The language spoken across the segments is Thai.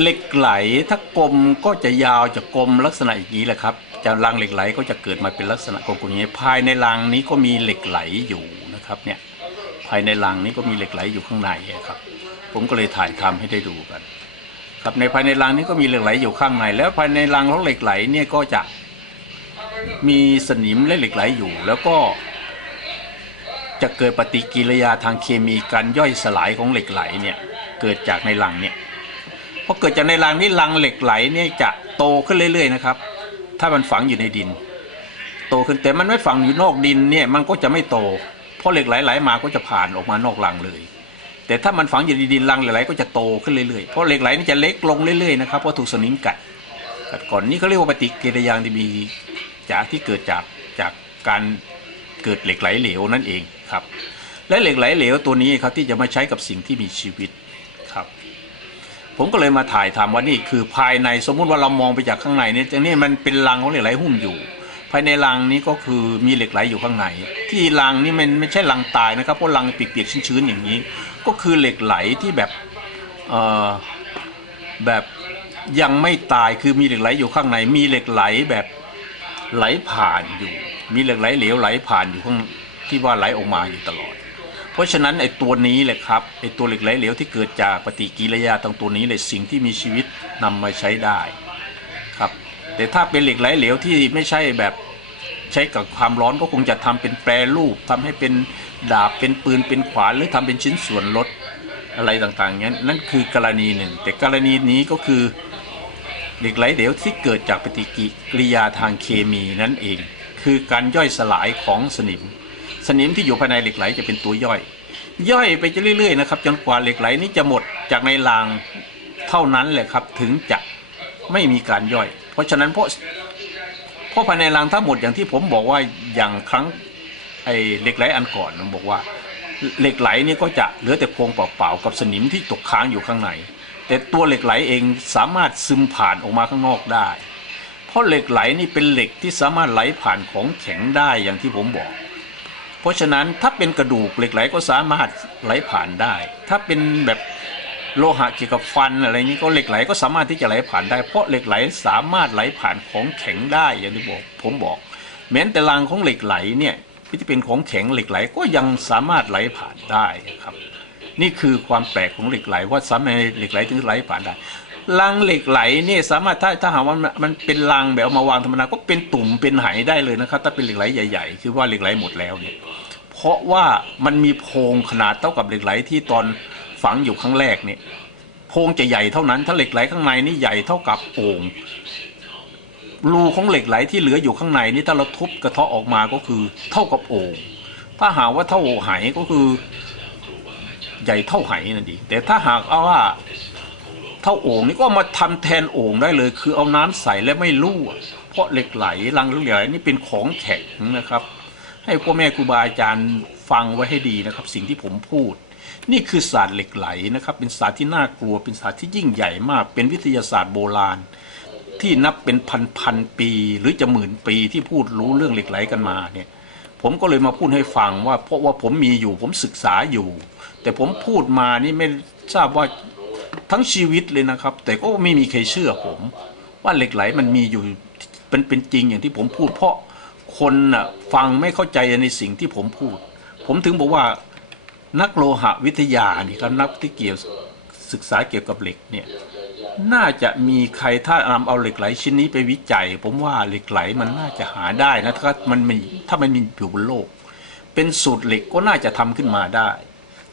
เหล็กไหลถ้ากลมก็จะยาวจะกลมลักษณะอย่างนี้แหละครับจะรังเหล็กไหลก็จะเกิดมาเป็นลักษณะกลมๆอย่างนี้ ภายในรังนี้ก็มีเหล็กไหลอยู่นะครับเนี่ยภายในรังนี้ก็มีเหล็กไหลอยู่ข้างในครับ ผมก็เลยถ่ายทำให้ได้ดูกัน ครับในภายในรังนี้ก็มีเหล็กไหลอยู่ข้างใน แล้วภายในรังของเหล็กไหลเนี่ยก็จะมีสนิมและเหล็กไหลอยู่ แล้วก็จะเกิดปฏิกิริยาทางเคมีการย่อยสลายของเหล็กไหลเนี่ยเกิดจากในรังเนี่ย พอเกิดจากในรังนี่รังเหล็กไหลเนี่ยจะโตขึ้นเรื่อยๆนะครับ ถ้ามันฝังอยู่ในดิน โตขึ้นแต่มันไม่ฝังอยู่นอกดินเนี่ยมันก็จะไม่โต เพราะเหล็กไหลไหลมาก็จะผ่านออกมานอกรังเลย แต่ถ้ามันฝังอยู่ในดินรังเหล็กไหลก็จะโตขึ้นเรื่อยๆเพราะเหล็กไหลนี่จะเล็กลงเรื่อยๆนะครับเพราะถูกสนิมกัดกัดก่อนนี่เขาเรียกว่าปฏิกิริยาที่มีจากที่เกิดจากจากการเกิดเหล็กไหลเหลวนั่นเองครับ และเหล็กไหลเหลวตัวนี้ครับที่จะมาใช้กับสิ่งที่มีชีวิตครับ ผมก็เลยมาถ่ายทำว่านี่คือภายในสมมุติว่าเรามองไปจากข้างในเนี่ยจะนี่มันเป็นรังของเหล็กไหลหุ้มอยู่ ภายในรังนี้ก็คือมีเหล็กไหลอยู่ข้างใน ที่รังนี่มันไม่ใช่รังตายนะครับเพราะรังเปียกๆชื้นๆอย่างนี้ ก็คือเหล็กไหลที่แบบเอ่อแบบยังไม่ตายคือมีเหล็กไหลอยู่ข้างใน มีเหล็กไหลแบบไหลผ่านอยู่ มีเหล็กไหลเหลวไหลผ่านอยู่ข้างที่ว่าไหลออกมาอยู่ตลอด เพราะฉะนั้นไอ้ตัวนี้แหละครับไอ้ตัวเหล็กไหลเหลวที่เกิดจากปฏิกิริยาตรงตัวนี้เลยสิ่งที่มีชีวิตนำมาใช้ได้ครับ แต่ถ้าเป็นเหล็กไหลเหลวที่ไม่ใช่แบบใช้กับความร้อนก็คงจะทำเป็นแปรรูปทำให้เป็นดาบเป็นปืนเป็นขวานหรือทำเป็นชิ้นส่วนรถอะไรต่างๆนั้นนั่นคือกรณีหนึ่ง แต่กรณีนี้ก็คือเหล็กไหลเหลวที่เกิดจากปฏิกิริยาทางเคมีนั่นเอง คือการย่อยสลายของสนิม สนิมที่อยู่ภายในเหล็กไหลจะเป็นตัวย่อย ย่อยไปเรื่อยๆนะครับจนกว่าเหล็กไหลนี้จะหมดจากในรางเท่านั้นแหละครับถึงจะไม่มีการย่อย เพราะฉะนั้นเพราะเพราะภายในรางทั้งหมดอย่างที่ผมบอกว่าอย่างครั้งไอ้เหล็กไหลอันก่อนผมบอกว่าเหล็กไหลนี่ก็จะเหลือแต่โครงเปล่าๆกับสนิมที่ตกค้างอยู่ข้างใน แต่ตัวเหล็กไหลเองสามารถซึมผ่านออกมาข้างนอกได้ เพราะเหล็กไหลนี่เป็นเหล็กที่สามารถไหลผ่านของแข็งได้อย่างที่ผมบอก เพราะฉะนั้นถ้าเป็นกระดูกเหล็กไหลก็สามารถไหลผ่านได้ ถ้าเป็นแบบโลหะเกี่ยวกับฟันอะไรนี้ก็เหล็กไหลก็สามารถที่จะไหลผ่านได้ เพราะเหล็กไหลสามารถไหลผ่านของแข็งได้อย่างที่บอกผมบอก แม้แต่รางของเหล็กไหลเนี่ยที่เป็นของแข็งเหล็กไหลก็ยังสามารถไหลผ่านได้ครับ นี่คือความแปลกของเหล็กไหลว่าสามารถเหล็กไหลถึงไหลผ่านได้ รังเหล็กไหลเนี่ยสามารถถ้าถ้าหากว่ามันมันเป็นรังแบบเอามาวางธรรมดาก็เป็นตุ่มเป็นไหได้เลยนะครับ ถ้าเป็นเหล็กไหลใหญ่ๆ คือว่าเหล็กไหลหมดแล้วเนี่ยเพราะว่ามันมีโพรงขนาดเท่ากับเหล็กไหลที่ตอนฝังอยู่ครั้งแรกเนี่ยโพรงจะใหญ่เท่านั้น ถ้าเหล็กไหลข้างในนี่ใหญ่เท่ากับโอ่งรูของเหล็กไหลที่เหลืออยู่ข้างในนี่ถ้าเราทุบกระเทาะออกมาก็คือเท่ากับโอ่งถ้าหากว่าเท่าไหก็คือใหญ่เท่าไหนั่นดีแต่ถ้าหากเอาว่า เท่าโอ่งนี่ก็มาทำแทนโอ่งได้เลย คือเอาน้ำใส่และไม่รั่วเพราะเหล็กไหลรังเหล็กไหลนี่เป็นของแข็งนะครับ ให้พ่อแม่ครูบาอาจารย์ฟังไว้ให้ดีนะครับ สิ่งที่ผมพูด นี่คือศาสตร์เหล็กไหลนะครับ เป็นศาสตร์ที่น่ากลัว เป็นศาสตร์ที่ยิ่งใหญ่มาก เป็นวิทยาศาสตร์โบราณ ที่นับเป็นพันพันๆปี หรือจะหมื่นปีที่พูดรู้เรื่องเหล็กไหลกันมาเนี่ยผมก็เลยมาพูดให้ฟังว่าเพราะว่าผมมีอยู่ผมศึกษาอยู่ แต่ผมพูดมานี่ไม่ทราบว่า ทั้งชีวิตเลยนะครับ แต่ก็ไม่มีใครเชื่อผม ว่าเหล็กไหลมันมีอยู่เป็นเป็นจริงอย่างที่ผมพูด เพราะคนน่ะฟังไม่เข้าใจในสิ่งที่ผมพูด ผมถึงบอกว่านักโลหะวิทยานี่ครับนักที่เกี่ยวศึกษาเกี่ยวกับเหล็กเนี่ยน่าจะมีใครถ้านำเอาเหล็กไหลชิ้นนี้ไปวิจัย ผมว่าเหล็กไหลมันน่าจะหาได้นะถ้ามันมีถ้ามันมีอยู่บนโลก เป็นสูตรเหล็กก็น่าจะทำขึ้นมาได้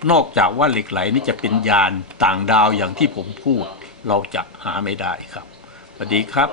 นอกจากว่าเหล็กไหลนี่จะเป็นยานต่างดาวอย่างที่ผมพูด เราจะหาไม่ได้ครับสวัสดีครับ